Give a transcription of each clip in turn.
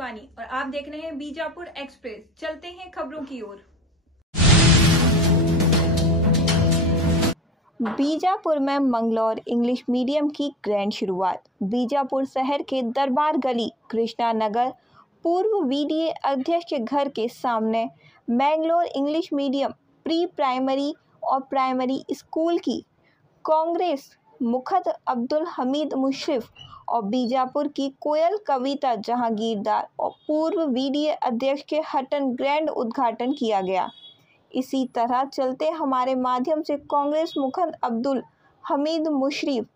शिवानी और आप देख रहे हैं बीजापुर एक्सप्रेस। चलते हैं खबरों की ओर। बीजापुर में मंगलौर इंग्लिश मीडियम की ग्रैंड शुरुआत। बीजापुर शहर के दरबार गली कृष्णा नगर पूर्व बीडीए अध्यक्ष के घर के सामने Mangalore English medium pre primary और प्राइमरी स्कूल की कांग्रेस मुखद अब्दुल हमीद मुशर्रफ और बीजापुर की कोयल कविता जहांगीरदार और पूर्व बीडीए अध्यक्ष के हटन ग्रैंड उद्घाटन किया गया। इसी तरह चलते हमारे माध्यम से कांग्रेस मुखद Abdul Hameed Musharraf,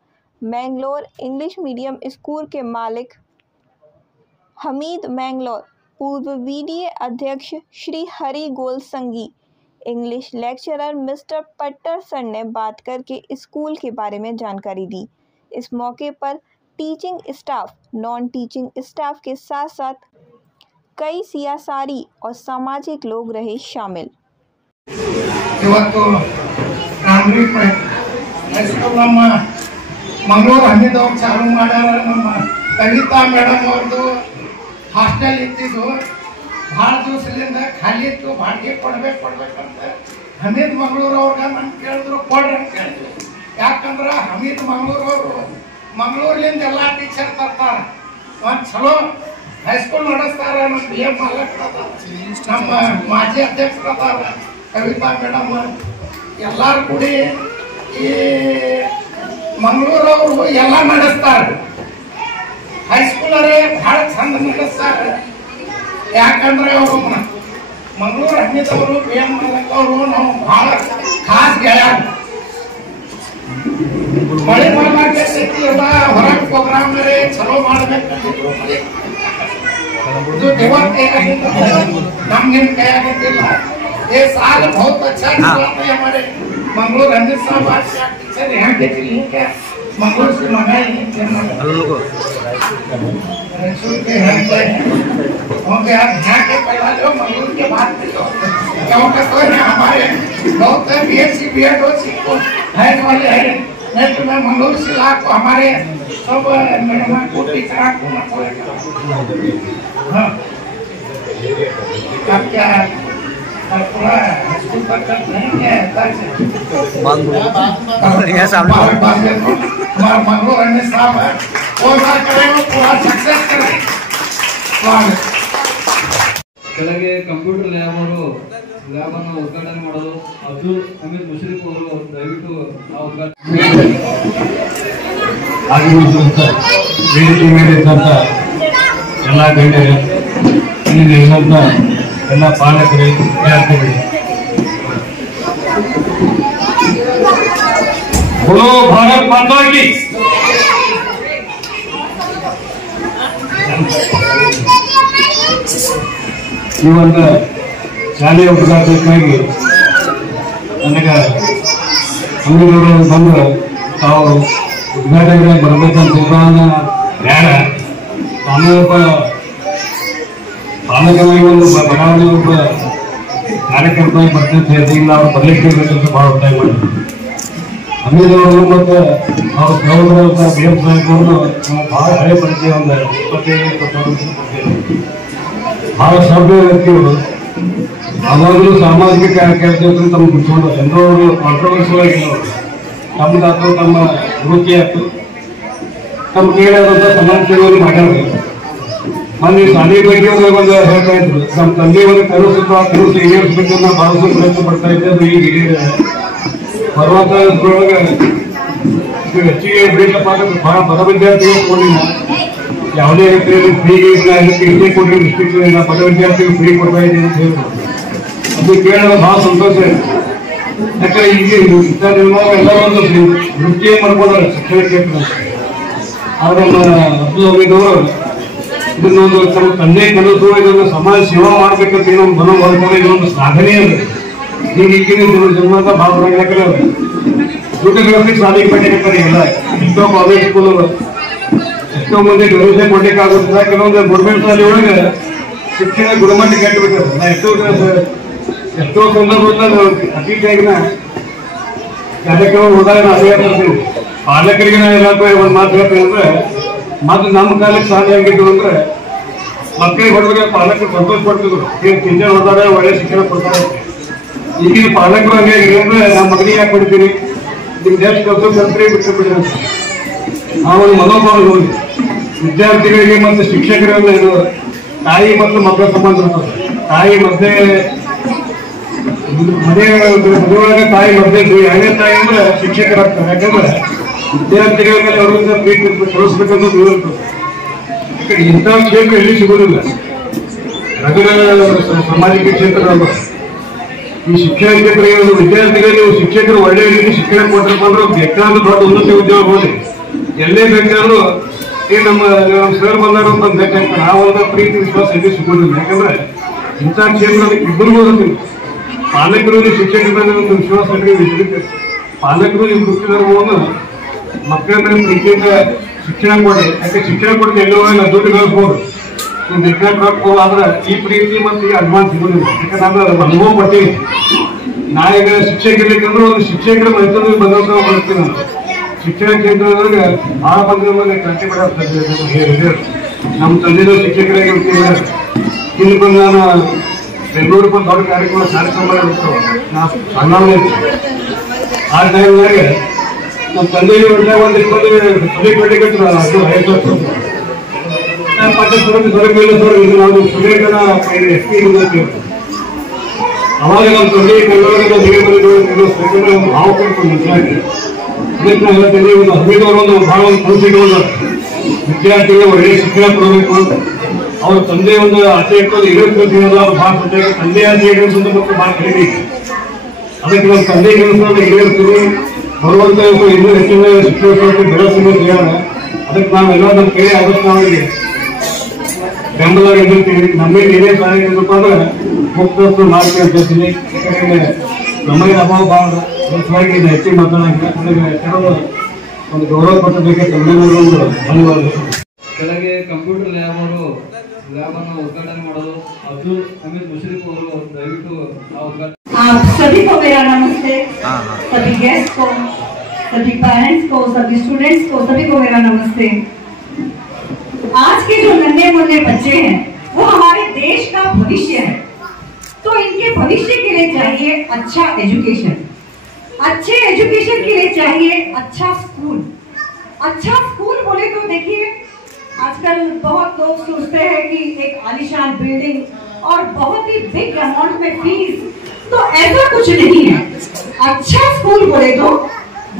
Mangalore English medium school के मालिक हमीद मंगलौर, पूर्व बीडीए अध्यक्ष Shri Hari Golsangi, English lecturer mister Patterson ने बात करके स्कूल के बारे में जानकारी दी। इस मौके पर teaching staff, non teaching staff के साथ साथ कई सियासी और सामाजिक लोग रहे शामिल। मंगलूर हमीद चालू कविता ಮೇಡಮ್ ಅವ್ರದ್ದು ಹಾಸ್ಟೆಲ್ ಇತ್ತಿದ್ದು ಭಾಳ ದಿವಸದಿಂದ ಖಾಲಿ ಇತ್ತು, ಬಾಡಿಗೆ ಕೊಡ್ಬೇಕಂತ ಹಮೀದ್ ಮಂಗಳೂರು ಅವ್ರಿಗೆ ನಾನು ಕೇಳಿದ್ರು ಕೊಡ್ರಿ ಅಂತ ಹೇಳಿದ್ರು. ಯಾಕಂದ್ರೆ ಹಮೀದ್ ಮಂಗಳೂರು ಅವರು ಮಂಗಳೂರಿನಿಂದ ಎಲ್ಲ ಟೀಚರ್ ತರ್ತಾರೆ, ಒಂದು ಚಲೋ ಹೈಸ್ಕೂಲ್ ನಡೆಸ್ತಾರೆ. ನಮ್ಮ BM ಮಾಲಕ್ ನಮ್ಮ ಮಾಜಿ ಅಧ್ಯಕ್ಷರಾದ ಕವಿತಾ ಮೇಡಮ್ ಎಲ್ಲರೂ ಕೂಡಿ ಈ ಮಂಗಳೂರು ಅವರು ಎಲ್ಲ ನಡೆಸ್ತಾರೆ. ಹೈಸ್ಕೂಲರೇ ಭಾಳ ಚಂದ ನಡೆಸ್ತಾರೆ. ಯಾಕಂದ್ರೆ ಅವರು ಮಂಗಳೂರು ಹಮೀದ್ ಅವರು BM ಮಾಲಕ್ ಅವರು ನಾವು ಭಾಳ ಖಾಸ್ ಗೆಳೆಯರು. ಮಳೆ ಮಾಡಲಾಗ್ತೈತಿ, ಎಲ್ಲ ಹೊರಗೆ ಪ್ರೋಗ್ರಾಮ್ ಚಲೋ ಮಾಡ್ಬೇಕಂತಿದ್ರು. ಇದು ದೇವರ ಕೈಯಾಗಿಲ್ಲ, ನಿಮ್ಮ ಕೈಯಾಗಿಲ್ಲ. ये साल बहुत अच्छा हुआ है हमारे मंगलूर हमीद साहब आज टीचर यहाँ के लिए क्या मंगलूर से मंगाए होंगे आप यहाँ के पहला लो, मंगलूर के बाद लो क्योंकि तो हमारे बहुत BSc BEd है वाले है। नहीं तो मैं मंगलूर से ला को हमारे सब मैडम को टीचर को हाँ अब क्या पूरा स्कूल तक नहीं है हमारा मंगलूर हमीद साहब है, वो बात करेंगे पूरा सक्सेस करें। ಕೆಳಗೆ ಕಂಪ್ಯೂಟರ್ ಲ್ಯಾಬ್ ಅನ್ನು ಉದ್ಘಾಟನೆ ಮಾಡೋದು ಅಬ್ದುಲ್ ಹಮೀದ್ ಮುಶರ್ರಫ್ ಅವರು ದಯವಿಟ್ಟು ನಾವು ವೇದಿಕೆ ಮೇಲೆ ಇದ್ದಂಥ ಎಲ್ಲ ಗಣ್ಯರು, ಇಲ್ಲಿ ಇರುವಂಥ ಎಲ್ಲ ಪಾಲಕರು, ವಿದ್ಯಾರ್ಥಿಗಳು, बोलो भारत माता की। ಈ ಒಂದು ಶಾಲೆಯ ಉದ್ಘಾಟನೆಗಾಗಿ ನನಗೆ ಅಂಗಡಿಯವರು ಬಂದು ತಾವು ಉದ್ಘಾಟನೆಗೆ ಬರಬೇಕಂತ ತೀರ್ಮಾನ ಬೇಡ, ಒಬ್ಬ ಪಾಲಕನಾಗಿ ಒಂದು ಬಡಾವಣೆ ಒಬ್ಬ ಕಾರ್ಯಕರ್ತನಾಗಿ ಬರ್ತಂತ ಹೇಳಿಲ್ಲ, ಅವ್ರು ಬರ್ಲಿಕ್ಕೆ ಬೇಕಂತ ಭಾಳ ಒತ್ತಾಯ ಮಾಡಿದ್ರು. ಹಮೀದ್ ಅವರು ಮತ್ತು ಅವ್ರ ಸಹೋದರ BM ಸಾಹೇಬರು ನಾವು ಭಾಳ ಹಳೆ ಪರಿಚಯ, ಒಂದು 25-26 ವರ್ಷ ಪರಿಚಯ. ಭಾಳ ಸಭ್ಯ ವ್ಯಕ್ತಿಗಳು, ಯಾವಾಗಲೂ ಸಾಮಾಜಿಕ ಕೆಲಸಗಳನ್ನು ತಮ್ಮ ಬಿಟ್ಕೊಂಡು ಎಲ್ಲರೂ ಅವರು ಕಾಂಟ್ರವರ್ಸಿಯಲ್ ಆಗಿಲ್ಲ. ತಮ್ಮದಾಯ್ತು, ತಮ್ಮ ವೃತ್ತಿ ಆಯ್ತು, ತಮ್ಮ ಕೇಳಾದಂಥ ಸಮಾಜ ಸೇವೆಯನ್ನು ಮಾಡ್ಯಾರ. ಮೊನ್ನೆ ಶಾಲೆ ಬಗ್ಗೆ ಒಂದು ಹೇಳ್ತಾ ಇದ್ರು, ನಮ್ಮ ತಂದೆ ಒಂದು ಕೆಲಸ ಈಡೇರಿಸಬೇಕು ನಾವು ಭಾವಿಸೋ ಪ್ರಯತ್ನ ಪಡ್ತಾ ಇದ್ದೆ. ಅದು ಈಗ ಈಡೇರಿದೆ. ಪರ್ವತದೊಳಗೆ ಹೆಚ್ಚಿಗೆ ಬೇಕಪ್ಪ ಅಂದ್ರೆ ಭಾಳ ಬಡ ವಿದ್ಯಾರ್ಥಿಗಳು ಕೊಡಲಿಲ್ಲ, ಯಾವುದೇ ಫ್ರೀ ಇದಕ್ಕೆ ಕೊಟ್ಟರೆ ಡಿಸ್ಟ್ರಿಕ್ಟ್ ಬಡ ವಿದ್ಯಾರ್ಥಿಗಳು ಫ್ರೀ ಕೊಡ್ತಾ ಇದ್ದೀವಿ ಅಂತ ಹೇಳಿದ್ರು. ಅದು ಕೇಳೋದು ಭಾಳ ಸಂತೋಷ. ಯಾಕಂದ್ರೆ ಈಗ ಇಂಥ ನಿರ್ಮಾಣ ಎಲ್ಲ ಒಂದು ವೃತ್ತಿಯೇ ಮಾಡ್ಬೋದಾರೆ ಶಿಕ್ಷಣ ಕ್ಷೇತ್ರ. ಆದ್ರೆ ಅಬ್ದುಲ್ ಹಮೀದ್ ಅವರು ಇದನ್ನೊಂದು ತಮ್ಮ ತಂದೆ ಕನಸು, ಇದನ್ನು ಸಮಾಜ ಸೇವಾ ಮಾಡ್ಬೇಕಂತ ಏನೋ ಮನೋಭಾವನೆ, ಇದೊಂದು ಸಾಧನೆ ಅದು. ಈಗ ಈಗಿನ ಜನ್ಮದ ಭಾಳ ಯಾಕಂದ್ರೆ ದುಡ್ಡುಗಳಿಗೆ ಸಾಲಿಗೆ ಮಾಡಿರ್ತಾರೆ. ಎಲ್ಲ ಎಷ್ಟೋ ಕಾಲೇಜ್ ಸ್ಕೂಲ್ ಎಷ್ಟೋ ಮಂದಿ ಡೊನೇಷನ್ ಕೊಡ್ಲಿಕ್ಕಾಗುತ್ತೆ. ಕೆಲವೊಂದು ಗೌರ್ಮೆಂಟ್ ಶಾಲೆ ಒಳಗೆ ಶಿಕ್ಷಣ ಗುಣಮಟ್ಟ ಕೆಟ್ಟಬಿಟ್ಟಾರೆ. ನಾ ಎಷ್ಟೋ ಸಂದರ್ಭದಲ್ಲಿ ಅತಿಥಿಯಾಗಿನ ಕಾರ್ಯಕ್ರಮ ಹೋದಾಗ ನಾ ಅದೇ ಹೇಳ್ತೀನಿ, ಪಾಲಕರಿಗೆ ನಾ ಎಲ್ಲ ಒಂದು ಮಾತು ಹೇಳ್ತೇನೆ ಅಂದ್ರೆ, ಮತ್ತು ನಮ್ಮ ಕಾಲಕ್ಕೆ ಸಾಧ್ಯ ಆಗಿದ್ದು ಅಂದ್ರೆ ಮಕ್ಕಳಿಗೆ ಹೊಡೆದ್ರೆ ಪಾಲಕರು ಸಂತೋಷ ಪಡ್ತಿದ್ರು, ಟೀಚರ್ ಹೊಡೆದಾರೆ ಒಳ್ಳೆ ಶಿಕ್ಷಣ ಕೊಡ್ತಾರೆ. ಈಗಿನ ಪಾಲಕರು ಹಂಗೆ ಅಂದ್ರೆ ನಮ್ಮ ಮಗನಿಗೆ ಯಾಕೆ ಕೊಡ್ತೀರಿ, ನಿಮ್ಗೆ ಎಷ್ಟು ಕೆಲಸ ಕಲ್ತ್ರಿ ಬಿಟ್ಟು ಬಿಡ್ರಿ ಅಂತ ಆ ಒಂದು ಮನೋಭಾವ ನೋಡಿ. ವಿದ್ಯಾರ್ಥಿಗಳಿಗೆ ಮತ್ತು ಶಿಕ್ಷಕರಲ್ಲಿ ಇದು ತಾಯಿ ಮತ್ತು ಮಕ್ಕಳ ಸಂಬಂಧ ಇರ್ತದೆ. ತಾಯಿ ಮದುವೆಯೊಳಗೆ ತಾಯಿ ಮಧ್ಯೆ ಎರಡನೇ ತಾಯಿ ಅಂದ್ರೆ ಶಿಕ್ಷಕರಾಗ್ತಾರೆ. ಯಾಕಂದ್ರೆ ವಿದ್ಯಾರ್ಥಿಗಳ ಮೇಲೆ ಅವರಿಂದ ಪ್ರೀತಿ ಕಲಿಸ್ಬೇಕಂತ ಇರ್ತದೆ. ಇಂಥ ಕ್ಷೇತ್ರ ಎಲ್ಲಿ ಸಿಗೋದಿಲ್ಲ. ನಗರ ಸಾಮಾಜಿಕ ಕ್ಷೇತ್ರ ಈ ಶಿಕ್ಷಣ ಕ್ಷೇತ್ರ ವಿದ್ಯಾರ್ಥಿಗಳಿಗೆ ಶಿಕ್ಷಕರು ಒಳ್ಳೆಯ ರೀತಿ ಶಿಕ್ಷಣ ಕೊಟ್ಟರಪ್ಪ ಅಂದ್ರೆ ಬೇಕಾದ್ರೂ ದೊಡ್ಡ ಉನ್ನತ ಉದ್ಯೋಗ ಹೋಗಿ ಎಲ್ಲೇ ಬೇಕಾದ್ರೂ ಈ ನಮ್ಮ ಸರ್ ಬಂದಾರ ಅಂತ ಬೇಕಾಗ್ತಾರೆ. ಆ ಒಂದು ಪ್ರೀತಿ ವಿಶ್ವಾಸ ಎಲ್ಲಿ ಸಿಗೋದಿಲ್ಲ. ಯಾಕಂದ್ರೆ ಇಂಥ ಕ್ಷೇತ್ರದಲ್ಲಿ ಇಬ್ಬರಿಗೂ ಇರುತ್ತಿಲ್ಲ. ಪಾಲಕರು ಶಿಕ್ಷಕರ ಮೇಲೆ ಒಂದು ವಿಶ್ವಾಸ ಇರುತ್ತೆ. ಪಾಲಕರು ಈ ವೃತ್ತಿ ಧರ್ಮವನ್ನು ಮಕ್ಕಳ ಮೇಲೆ ಪ್ರೀತಿಯಿಂದ ಶಿಕ್ಷಣ ಕೊಡಿ. ಯಾಕೆ ಶಿಕ್ಷಣ ಕೊಟ್ಟು ಎಲ್ಲೋ ದುಡ್ಡು ಗಳಿಸ್ಬೋದು, ನೀವು ಬೇಕಾದ ಹಾಕ್ಬೋದು. ಆದ್ರೆ ಈ ಪ್ರೀತಿ ಮತ್ತು ಈ ಅಡ್ವಾನ್ಸ್ ಸಿಗೋದಿಲ್ಲ. ಯಾಕಂದ್ರೆ ಅದು ಅನುಭವ ಪಟ್ಟಿವಿ. ನಾ ಈಗ ಶಿಕ್ಷಕ ಇರ್ಲಿಕ್ಕಂದ್ರೆ ಒಂದು ಶಿಕ್ಷಕರ ಮೈಸೂರಿಗೆ ಬದಲಾವಣೆ ಮಾಡ್ತೀನಿ ನಾನು. ಶಿಕ್ಷಣ ಕ್ಷೇತ್ರದೊಳಗೆ ಭಾಳ ಮಂದಿ ಮೇಲೆ ಕ್ರಾಂತಿ ಮಾಡೋ ನಮ್ಮ ತಂದೆಯವರು ಶಿಕ್ಷಕರಾಗಿ ಇರ್ತೀವಿ. ಇಲ್ಲಿ ಬಂದು ನಾನು ಬೆಂಗಳೂರಿಗೆ ಬಂದು ದೊಡ್ಡ ಕಾರ್ಯಕ್ರಮ ಇರ್ತವೆ. ನಾ ಸಣ್ಣವೇ ಆ ಟೈಮ್ನಾಗ ನಮ್ಮ ತಂದೆಗೆ ಒಳ್ಳೆ ಒಂದು ಸುರೇಖ ಅದು 5 ವರ್ಷ ಪಕ್ಕ ಸುರೇಖ ನಾವು ಸುರೇಖನ ಎಸ್ಪಿ ಅವಾಗ ನಮ್ಮ ತಂದೆ ಕೈಗೊಳ್ಳಿ ಭಾವ ಕೊಡ್ಕೊಂಡು ಅದಕ್ಕೆ ನಾವು ಹೇಳ್ತೇವೆ. ಒಂದು 15 ಒಂದು ಭಾಳ ಒಂದು ಕನಸಿಗೆ ವಿದ್ಯಾರ್ಥಿಗಳು ಒಳ್ಳೆಯ ಶಿಕ್ಷಣ ಕೊಡಬೇಕು. ಅವ್ರ ತಂದೆ ಒಂದು ಆಸೆ ಇರ್ತದೆ, ಇರೋದು ಭಾಳ ಸಂದೇಹ ತಂದೆ ಆಸೆ ಇರೋದು ಮತ್ತು ಭಾಳ ಕಡಿಮೆ. ಅದಕ್ಕೆ ನಮ್ಮ ತಂದೆ ಕೆಲಸ ಇರ್ತೀವಿ ಬರುವಂತ ಇನ್ನೂ ಹೆಚ್ಚಿನ ಶಿಕ್ಷಣ ಬೆಳೆಸಬೇಕು. ಅದಕ್ಕೆ ನಾವೆಲ್ಲ ನಮ್ಮ ಕೈ ಆದಷ್ಟು ನಾವಿಗೆ ಬೆಂಬಲ ಎದುರ್ತೀವಿ. ನಮಗೆ ಏನೇ ಸಹಾಯ ಇರಬೇಕು ಅಂದ್ರೆ ಮುಕ್ತ ಮಾರ್ಕ್ ಹೇಳ್ತೀನಿ. ಯಾಕಂದ್ರೆ ನಮಗೆ ಅಭಾವ ಭಾಳ ಸಲುವಾಗಿ ಹೆಚ್ಚಿಗೆ ಮಾತಾಡೋಂಗಿಲ್ಲ. ನನಗೆ ಕೆಲವು ಒಂದು ಗೌರವ ಕೊಟ್ಟಬೇಕೆ ತಮಿಳುನಾಡು ಧನ್ಯವಾದ. ಕೆಳಗೆ ಕಂಪ್ಯೂಟರ್ ಲ್ಯಾಬ್ ಅನ್ನು ಉದ್ಘಾಟನೆ ಮಾಡೋದು ಅಬ್ದುಲ್ ಹಮೀದ್ ಮುಷರಿಫ್ ಅವರು ದಯವಿಟ್ಟು ಆ ಉದ್ಘಾಟನೆ. आप सभी को मेरा नमस्ते, सभी गेस्ट को, सभी पेरेंट्स को, सभी स्टूडेंट्स को, सभी को मेरा नमस्ते। आज के जो नन्हे मुन्ने बच्चे हैं वो हमारे देश का भविष्य है। तो इनके भविष्य के लिए चाहिए अच्छा एजुकेशन। अच्छे एजुकेशन के लिए चाहिए अच्छा स्कूल। अच्छा स्कूल बोले तो देखिए आजकल बहुत लोग सोचते हैं कि एक आलीशान बिल्डिंग और बहुत ही बिग अमाउंट में फीस, तो ऐसा कुछ नहीं है। अच्छा स्कूल बोले तो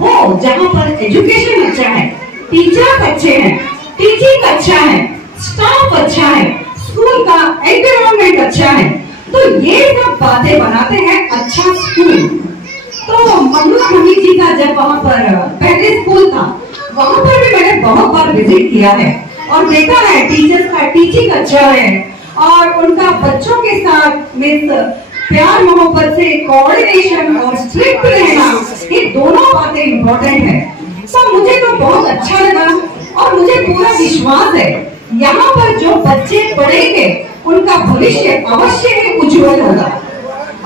वो जहाँ पर एजुकेशन अच्छा है, टीचर्स अच्छे हैं, टीचिंग अच्छा है, स्टाफ अच्छा है, स्कूल का एनवायरनमेंट अच्छा है, तो ये सब बातें बनाते हैं अच्छा स्कूल। तो मंगलूर हमीद जी का जब वहाँ पर पहले स्कूल था वहाँ पर भी मैंने बहुत बार विजिट किया है और देखा है टीचर्स का टीचिंग अच्छा है और उनका बच्चों के साथ मिस प्यार मोहब्बत से कोऑर्डिनेशन और स्ट्रिक्ट रहना, ये दोनों बातें इम्पोर्टेंट है। तो मुझे तो बहुत अच्छा लगा और मुझे पूरा विश्वास है यहाँ पर जो बच्चे पढ़ेंगे उनका भविष्य अवश्य ही उज्जवल होगा।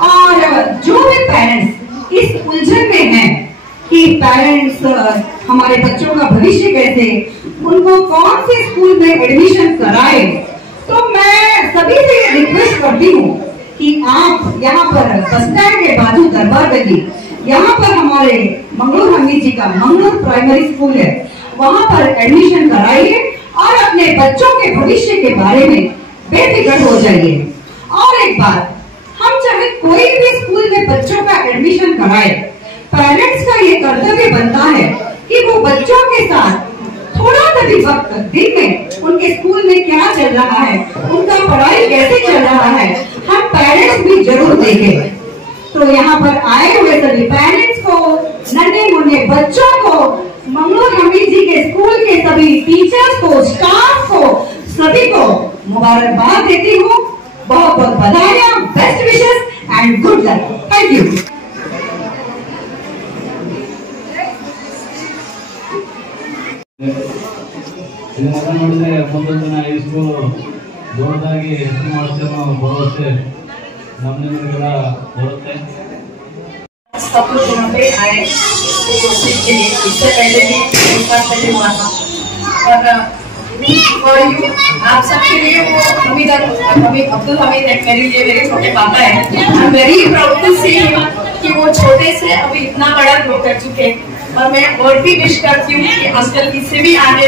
और जो भी पेरेंट्स इस उलझन में हैं कि पेरेंट्स हमारे बच्चों का भविष्य कैसे, उनको कौन से स्कूल में एडमिशन कराए, तो मैं सभी से रिक्वेस्ट करती हूँ कि आप यहाँ पर बस स्टैंड के बाजू दरबार गली, यहाँ पर हमारे मंगलूर हमीद जी का मंगलूर प्राइमरी स्कूल है, वहाँ पर एडमिशन कराइए और अपने बच्चों के भविष्य के बारे में बेफिक्र हो जाइए। और एक बात, हम चाहे कोई भी स्कूल में बच्चों का एडमिशन कराए, पेरेंट्स का ये कर्तव्य बनता है कि वो बच्चों के साथ थोड़ा सा भी वक्त दिन में उनके स्कूल में क्या चल रहा है, उनका पढ़ाई कैसे चल रहा है, हम पेरेंट्स भी जरूर देखें। तो यहाँ पर आए हुए सभी पेरेंट्स को, नन्हे मुन्ने बच्चों को, मंगलूर हमीद जी के स्कूल के सभी टीचर्स को, स्टाफ को, सभी को मुबारकबाद देती हूँ। बहुत बहुत बधाइयाँ, best wishes and good luck. Thank you. ಇದನ್ನೆಲ್ಲ ನೋಡಿದ್ರೆ ಮುಂದೊಂದು ದಿನ ಈ ಸ್ಕೂಲ್ ದೊಡ್ಡದಾಗಿ ಹೆಸರು ಮಾಡುತ್ತೆ ಅನ್ನೋ ಭರವಸೆ ನಮ್ಮೆಲ್ಲರಿಗೆಲ್ಲ ಬರುತ್ತೆ. सब लोग यहाँ पे आए कोचिंग के लिए, इससे पहले भी एक बार पहले हुआ था और आप सबके लिए वो अब्दुल हमीद मेरे लिए मेरे छोटे पापा है। I am very proud to see कि वो छोटे से अभी इतना बड़ा ग्रो कर चुके हैं। और मैं और भी विश करती हूँ कि अंकल इससे भी आगे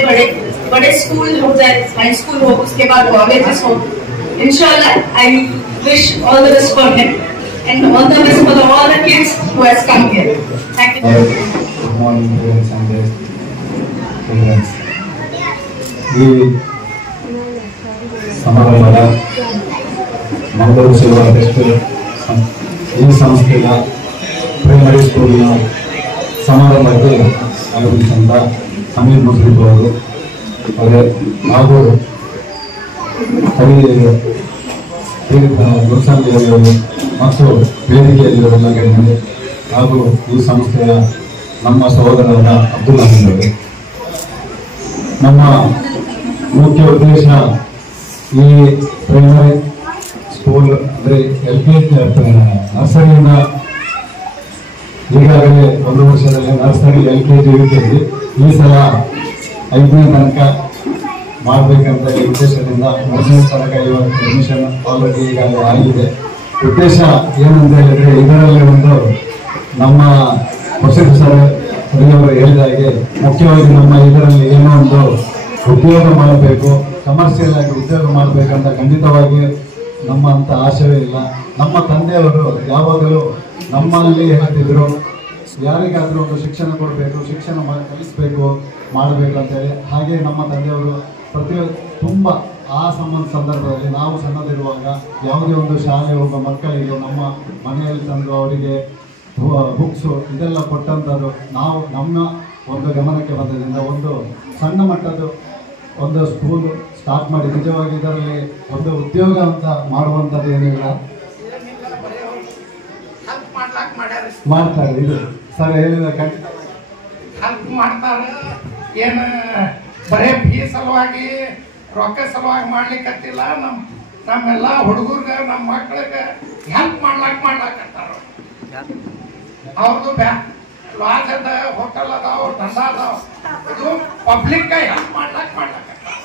बड़े स्कूल हो जाए, हाई स्कूल हो, उसके बाद कॉलेजेस हो। इंशाल्लाह I wish all the best for him and all the best for all the kids who has come here. Thank you. Good morning, parents and parents. ಈ ಸಮಾರಂಭದ ಮಂಗಳೂರು ಸಿಲ್ವರ್ ಫೆಸ್ಟಿವಲ್ ಈ ಸಂಸ್ಥೆಯ primary ಸ್ಕೂಲಿನ ಸಮಾರಂಭಕ್ಕೆ ಆಗಮಿಸಿದ ಅಮೀರ್ ಮುಸ್ಲಿಂ ಅವರು ಹಾಗೂ ಗುರುಸಂಘಿಯವರು ಮತ್ತು ವೇದಿಕೆಯಲ್ಲಿರುವ ಗಣ್ಯರು ಹಾಗೂ ಈ ಸಂಸ್ಥೆಯ ನಮ್ಮ ಸಹೋದರರಾದ ಅಬ್ದುಲ್ ಹಮೀದ್ ಅವರು. ನಮ್ಮ ಮುಖ್ಯ ಉದ್ದೇಶ ಈ ಪ್ರೈಮರಿ ಸ್ಕೂಲ್ ಅಂದರೆ LKG ನರ್ಸರಿಯಿಂದ ಈಗಾಗಲೇ 1 ವರ್ಷದಲ್ಲಿ ನರ್ಸರಿ LKG UKG ಈ ಸಲ 5ನೇ ತನಕ ಮಾಡಬೇಕಂತ ಈ ಉದ್ದೇಶದಿಂದ 3ನೇ ತನಕ ಇವಾಗ ಅಡ್ಮಿಷನ್ ಆಲ್ರೆಡಿ ಈಗಾಗಲೇ ಆಗಿದೆ. ಉದ್ದೇಶ ಏನಂತ ಹೇಳಿದ್ರೆ ಇದರಲ್ಲಿ ಒಂದು ನಮ್ಮ ಹೊಸದು ಸರ್ ಅವರು ಹೇಳಿದಾಗೆ ಮುಖ್ಯವಾಗಿ ನಮ್ಮ ಇದರಲ್ಲಿ ಏನೋ ಒಂದು ಉದ್ಯೋಗ ಮಾಡಬೇಕು, ಕಮರ್ಷಿಯಲ್ ಆಗಿ ಉದ್ಯೋಗ ಮಾಡಬೇಕಂತ ಖಂಡಿತವಾಗಿ ನಮ್ಮ ಅಂತ ಆಶಯವೇ ಇಲ್ಲ. ನಮ್ಮ ತಂದೆಯವರು ಯಾವಾಗಲೂ ನಮ್ಮಲ್ಲಿ ಹೇಳ್ತಿದ್ರು, ಯಾರಿಗಾದರೂ ಒಂದು ಶಿಕ್ಷಣ ಕೊಡಬೇಕು, ಶಿಕ್ಷಣ ಕಲಿಸಬೇಕು, ಮಾಡಬೇಕು ಅಂತೇಳಿ. ಹಾಗೆ ನಮ್ಮ ತಂದೆಯವರು ತುಂಬ ಆ ಸಂದರ್ಭದಲ್ಲಿ ನಾವು ಸಣ್ಣದಿರುವಾಗ ಯಾವುದೇ ಒಂದು ಶಾಲೆ ಹೋಗುವ ಮಕ್ಕಳಿಗೆ ನಮ್ಮ ಮನೆಯಲ್ಲಿ ತಂದು ಅವರಿಗೆ ಬುಕ್ಸು ಇದೆಲ್ಲ ಕೊಟ್ಟಂಥದ್ದು ನಾವು ನಮ್ಮ ಒಂದು ಗಮನಕ್ಕೆ ಬಂದದಿಂದ ಒಂದು ಸಣ್ಣ ಮಟ್ಟದ ಒಂದು ಸ್ಕೂಲ್ ಸ್ಟಾರ್ಟ್ ಮಾಡಿ ನಿಜವಾಗಿ ಇದರಲ್ಲಿ ಒಂದು ಉದ್ಯೋಗ ಅಂತ ಮಾಡುವಂಥದ್ದು ಏನಿಲ್ಲ ಮಾಡ್ತಾರೆ. ಇದು ಸರ್ ಹೇಳಿದ ಹೆಲ್ಪ್ ಮಾಡ್ತಾರೆ. ಏನು ಬರೇ ಫೀಸ್ ಸಲುವಾಗಿ ರೊಕ್ಕ ಸಲುವಾಗಿ ಮಾಡ್ಲಿಕ್ಕತ್ತಿಲ್ಲ. ನಮ್ಮೆಲ್ಲ ಹುಡುಗರ್ಗೆ ನಮ್ಮ ಮಕ್ಕಳಿಗೆ ಹೆಲ್ಪ್ ಮಾಡ್ಲಾಕತ್ತಾರ. ಅವ್ರದ್ದು ಲಾಜ್ ಅದ, ಹೋಟೆಲ್ ಅದಾವ, ದಂಡ ಅದಾವ. ಇದು ಪಬ್ಲಿಕ್ ಹೆಲ್ಪ್ ಮಾಡ್ಲಾಕತ್ತಾರ.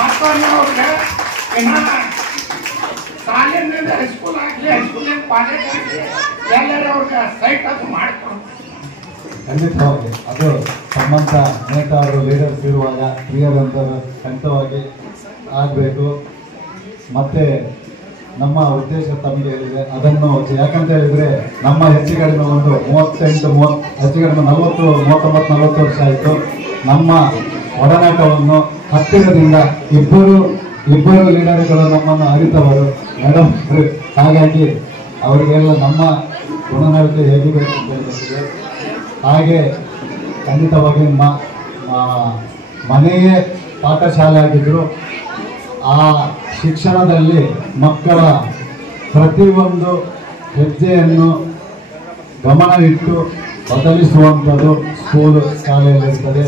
ಮತ್ತೊಂದು ಅವ್ರಿಗೆ ಇನ್ನ ಶಾಲೆಯಿಂದ ಹೈಸ್ಕೂಲ್ ಆಗಲಿ, ಹೈಸ್ಕೂಲಿಂದ ಕಾಲೇಜ್ ಆಗಲಿ ಎಲ್ಲರೂ ಅವ್ರಿಗೆ ಸೈಟ್ ಅದು ಮಾಡಿಕೊಡ್ತಾರೆ. ಖಂಡಿತವಾಗಿ ಅದು ಸಂಬಂಧ ನೇತಾರರು ಲೀಡರ್ಸ್ ಇರುವಾಗ ಕ್ಲಿಯರಂತರು ಖಂಡಿತವಾಗಿ ಆಗಬೇಕು. ಮತ್ತು ನಮ್ಮ ಉದ್ದೇಶ ತಮಗೆ ಹೇಳಿದೆ ಅದನ್ನು ಯಾಕಂತ ಹೇಳಿದರೆ ನಮ್ಮ ಹೆಚ್ಚು ಕಡಿಮೆ ಒಂದು 38 ಹೆಚ್ಚು ಕಡಿಮೆ 40 ವರ್ಷ ಆಯಿತು. ನಮ್ಮ ಒಡನಾಟವನ್ನು ಹತ್ತಿರದಿಂದ ಇಬ್ಬರು ಲೀಡರ್ಗಳು ನಮ್ಮನ್ನು ಅರಿತವರು ಮೇಡಮ್. ಹಾಗಾಗಿ ಅವರಿಗೆಲ್ಲ ನಮ್ಮ ಗುಣನಡತೆ ಹೇಗಿರಬೇಕು ಅಂತ ಹೇಳ್ತಿದೆ. ಹಾಗೆ ಖಂಡಿತವಾಗಿ ಮನೆಯೇ ಪಾಠಶಾಲೆ ಆಗಿದ್ದರು. ಆ ಶಿಕ್ಷಣದಲ್ಲಿ ಮಕ್ಕಳ ಪ್ರತಿಯೊಂದು ಹೆಜ್ಜೆಯನ್ನು ಗಮನ ಇಟ್ಟು ಬದಲಿಸುವಂಥದ್ದು ಸ್ಕೂಲ್ ಶಾಲೆಯಲ್ಲಿರ್ತದೆ.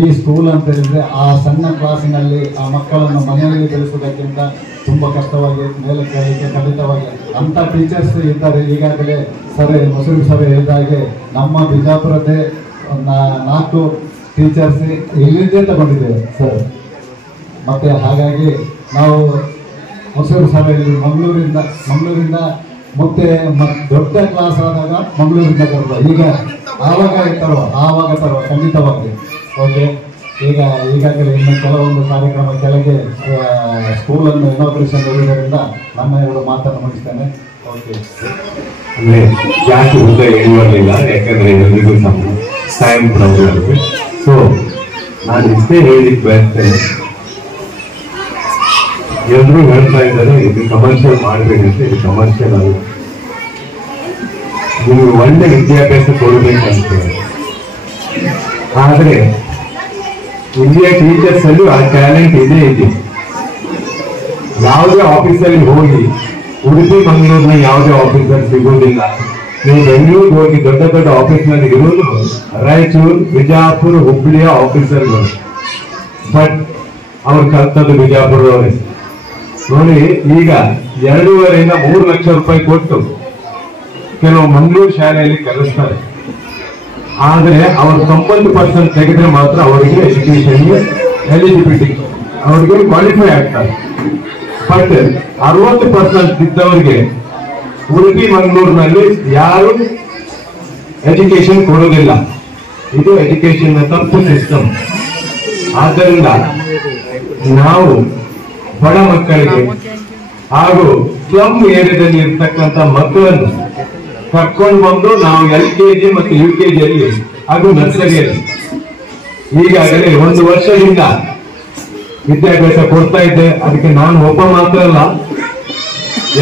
ಈ ಸ್ಕೂಲ್ ಅಂತ ಹೇಳಿದರೆ ಆ ಸಣ್ಣ ಕ್ಲಾಸಿನಲ್ಲಿ ಆ ಮಕ್ಕಳನ್ನು ಮನೆಯಲ್ಲಿ ಬೆಳೆಸೋದಕ್ಕಿಂತ ತುಂಬ ಕಷ್ಟವಾಗಿ ಮೇಲೆ ಕೇಳಲಿಕ್ಕೆ ಖಂಡಿತವಾಗಿ ಅಂಥ ಟೀಚರ್ಸ್ ಇದ್ದಾರೆ. ಈಗಾಗಲೇ ಮುಸ್ಲಿಂ ಸಭೆ ಹೇಳಿದಾಗೆ ನಮ್ಮ ಬಿಜಾಪುರದೇ 4 ಟೀಚರ್ಸ್ ಇಲ್ಲಿಂದೇ ತಗೊಂಡಿದ್ದೇವೆ ಸರ್. ಮತ್ತು ಹಾಗಾಗಿ ನಾವು ಮುಸ್ಲಿಂ ಸಭೆಯಲ್ಲಿ ಮಂಗಳೂರಿಂದ ಮತ್ತೆ ದೊಡ್ಡ ಕ್ಲಾಸ್ ಆದಾಗ ಮಂಗಳೂರಿಂದ ತರುವ ಈಗ ಆವಾಗ ತರುವ ಖಂಡಿತವಾಗಿ. ಓಕೆ, ಈಗಾಗಲೇ ಇನ್ನು ಕೆಲವೊಂದು ಕಾರ್ಯಕ್ರಮ ಕೆಳಗೆ ಸ್ಕೂಲನ್ನು ಇನಾಗ್ರೇಷನ್ ಇರುವುದರಿಂದ ನಮ್ಮ 2 ಮಾತನ್ನು ಮುಗಿಸ್ತೇನೆ. ಓಕೆ. ಅಂದರೆ ಜಾಸ್ತಿ ಉದ್ದ ಹೇಳುವಲ್ಲಿಲ್ಲ, ಯಾಕಂದರೆ ಎಲ್ರಿಗೂ ಟೈಮ್ ಪ್ರಾಬ್ಲಮ್. ಸೊ ನಾನು ಇಷ್ಟೇ ಹೇಳಿಕ್ಕೆ ಬಯಸ್ತೇನೆ, ಎಲ್ಲರೂ ಹೇಳ್ತಾ ಇದ್ದಾರೆ ಇದು ಕಮರ್ಷಿಯಲ್ ಮಾಡಬೇಕಂತ. ಇದು ಕಮರ್ಷಿಯಲ್ ಅಲ್ಲ. ನೀವು ಒಳ್ಳೆ ವಿದ್ಯಾಭ್ಯಾಸ ಕೊಡಬೇಕಂತ. ಆದರೆ ಇಂಡಿಯಾ ಟೀಚರ್ಸ್ ಅಲ್ಲೂ ಆ ಟ್ಯಾಲೆಂಟ್ ಇದೆ. ಯಾವುದೇ ಆಫೀಸಲ್ಲಿ ಹೋಗಿ ಉಡುಪಿ ಮಂಗಳೂರಿನ ಯಾವುದೇ ಆಫೀಸರ್ ಸಿಗೋದಿಲ್ಲ. ನೀವು ಬೆಂಗಳೂರಿಗೆ ಹೋಗಿ ದೊಡ್ಡ ದೊಡ್ಡ ಆಫೀಸ್ನಲ್ಲಿ ಇರೋದು ರಾಯಚೂರು, ಬಿಜಾಪುರ, ಹುಬ್ಬಳ್ಳಿಯ ಆಫೀಸರ್ಗಳು. ಬಟ್ ಅವ್ರು ಕಲ್ತದ್ದು ಬಿಜಾಪುರದವರೇ. ನೋಡಿ, ಈಗ 2.5 3 ಲಕ್ಷ ರೂಪಾಯಿ ಕೊಟ್ಟು ಕೆಲವು ಮಂಗಳೂರು ಶಾಲೆಯಲ್ಲಿ ಕಲಿಸ್ತಾರೆ. ಆದರೆ ಅವರು 90% ತೆಗೆದ್ರೆ ಮಾತ್ರ ಅವರಿಗೆ ಎಜುಕೇಶನ್ಗೆ ಎಲಿಜಿಬಿಲಿಟಿ. ಅವ್ರಿಗೆ ಕ್ವಾಲಿಫೈ ಆಗ್ತಾರೆ. ಬಟ್ 60% ಇದ್ದವರಿಗೆ ಉಡುಪಿ ಮಂಗಳೂರಿನಲ್ಲಿ ಯಾರು ಎಜುಕೇಶನ್ ಕೊಡೋದಿಲ್ಲ. ಇದು ಎಜುಕೇಶನ್ ತಪ್ಪು ಸಿಸ್ಟಮ್. ಆದ್ದರಿಂದ ನಾವು ಬಡ ಮಕ್ಕಳಿಗೆ ಹಾಗೂ ಸ್ಲಮ್ ಏರಿಯಾದಲ್ಲಿ ಇರ್ತಕ್ಕಂಥ ಮಕ್ಕಳನ್ನು ಕರ್ಕೊಂಡು ಬಂದು ನಾವು LKG ಮತ್ತು UKG ಅಲ್ಲಿ ಹಾಗೂ ನರ್ಸರಿಯಲ್ಲಿ ಈಗಾಗಲೇ 1 ವರ್ಷದಿಂದ ವಿದ್ಯಾಭ್ಯಾಸ ಕೊಡ್ತಾ ಇದ್ದೆ. ಅದಕ್ಕೆ ನಾನು ಒಬ್ಬ ಮಾತ್ರ ಅಲ್ಲ,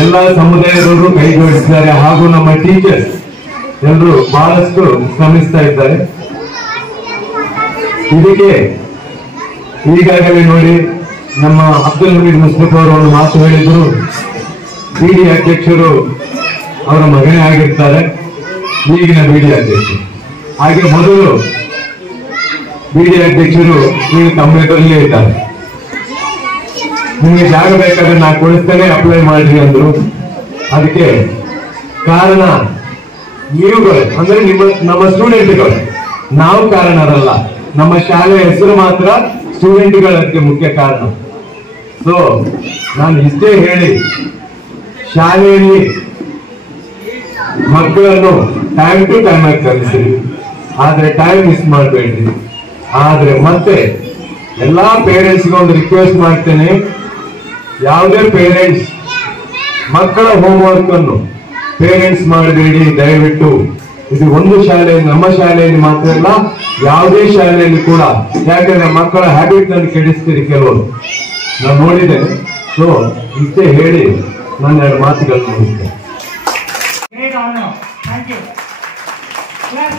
ಎಲ್ಲ ಸಮುದಾಯದವರು ಕೈ ಜೋಡಿಸಿದ್ದಾರೆ ಹಾಗೂ ನಮ್ಮ ಟೀಚರ್ಸ್ ಎಲ್ಲರೂ ಬಹಳಷ್ಟು ಶ್ರಮಿಸ್ತಾ ಇದ್ದಾರೆ. ಇದಕ್ಕೆ ಈಗಾಗಲೇ ನೋಡಿ ನಮ್ಮ ಅಬ್ದುಲ್ ಹಮೀದ್ ಮುಸ್ಲಿಫ್ ಅವರು ಒಂದು ಮಾತು ಹೇಳಿದ್ರು, BD ಅಧ್ಯಕ್ಷರು ಅವರ ಮಗನೇ ಆಗಿರ್ತಾರೆ, ಈಗಿನ BD ಅಧ್ಯಕ್ಷರು. ಹಾಗೆ ಮೊದಲು BD ಅಧ್ಯಕ್ಷರು ಈಗ ತಮ್ಮ ಎದುರಲ್ಲೇ ಇದ್ದಾರೆ. ನಿಮಗೆ ಜಾಗ ಬೇಕಾದ್ರೆ ನಾ ಕೊಡಿಸ್ತೇನೆ, ಅಪ್ಲೈ ಮಾಡ್ರಿ ಅಂದ್ರು. ಅದಕ್ಕೆ ಕಾರಣ ನೀವುಗಳು, ಅಂದ್ರೆ ನಮ್ಮ ಸ್ಟೂಡೆಂಟ್ಗಳು, ನಾವು ಕಾರಣರಲ್ಲ. ನಮ್ಮ ಶಾಲೆಯ ಹೆಸರು ಮಾತ್ರ ಸ್ಟೂಡೆಂಟ್ಗಳಕ್ಕೆ ಮುಖ್ಯ ಕಾರಣ. ಸೊ ನಾನು ಇಷ್ಟೇ ಹೇಳಿ, ಶಾಲೆಯಲ್ಲಿ ಮಕ್ಕಳನ್ನು ಟೈಮ್ ಟು ಟೈಮ್ ಆಗಿ ಕಲಿಸಿರಿ, ಆದ್ರೆ ಟೈಮ್ ಮಿಸ್ ಮಾಡಬೇಡ್ರಿ. ಆದ್ರೆ ಮತ್ತೆ ಎಲ್ಲಾ ಪೇರೆಂಟ್ಸ್ಗೆ ಒಂದು ರಿಕ್ವೆಸ್ಟ್ ಮಾಡ್ತೇನೆ, ಯಾವುದೇ ಪೇರೆಂಟ್ಸ್ ಮಕ್ಕಳ ಹೋಮ್ವರ್ಕ್ ಅನ್ನು ಪೇರೆಂಟ್ಸ್ ಮಾಡಬೇಡಿ ದಯವಿಟ್ಟು. ಇದು ಒಂದು ಶಾಲೆ, ನಮ್ಮ ಶಾಲೆಯಲ್ಲಿ ಮಾತ್ರ ಅಲ್ಲ, ಯಾವುದೇ ಶಾಲೆಯಲ್ಲಿ ಕೂಡ. ಯಾಕಂದ್ರೆ ಮಕ್ಕಳ ಹ್ಯಾಬಿಟ್ ಅನ್ನು ಕೆಡಿಸ್ತೀರಿ ಕೆಲವರು, ನಾನು ನೋಡಿದ್ದೇನೆ. ಸೊ ಇಷ್ಟೇ ಹೇಳಿ ನಾನು 2 ಮಾತುಗಳನ್ನು ಮುಗಿಸ್ತೇನೆ. Great honor. Thank you. Class,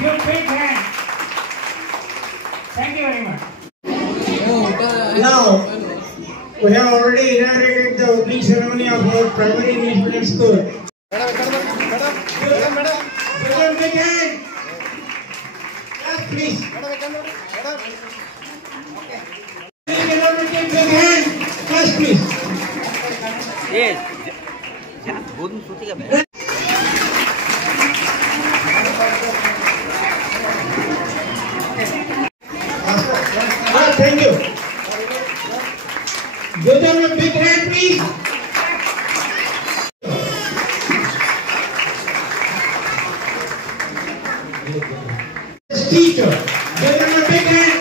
give big hand. Thank you very much. Now, we have already inaugurated the opening ceremony of our primary English medium school. Madam, big hand. Class, please. Big hand. Class, please. Yes. बहुत सूती का Thank you. Give them a big hand, please. Teacher, give them a big hand.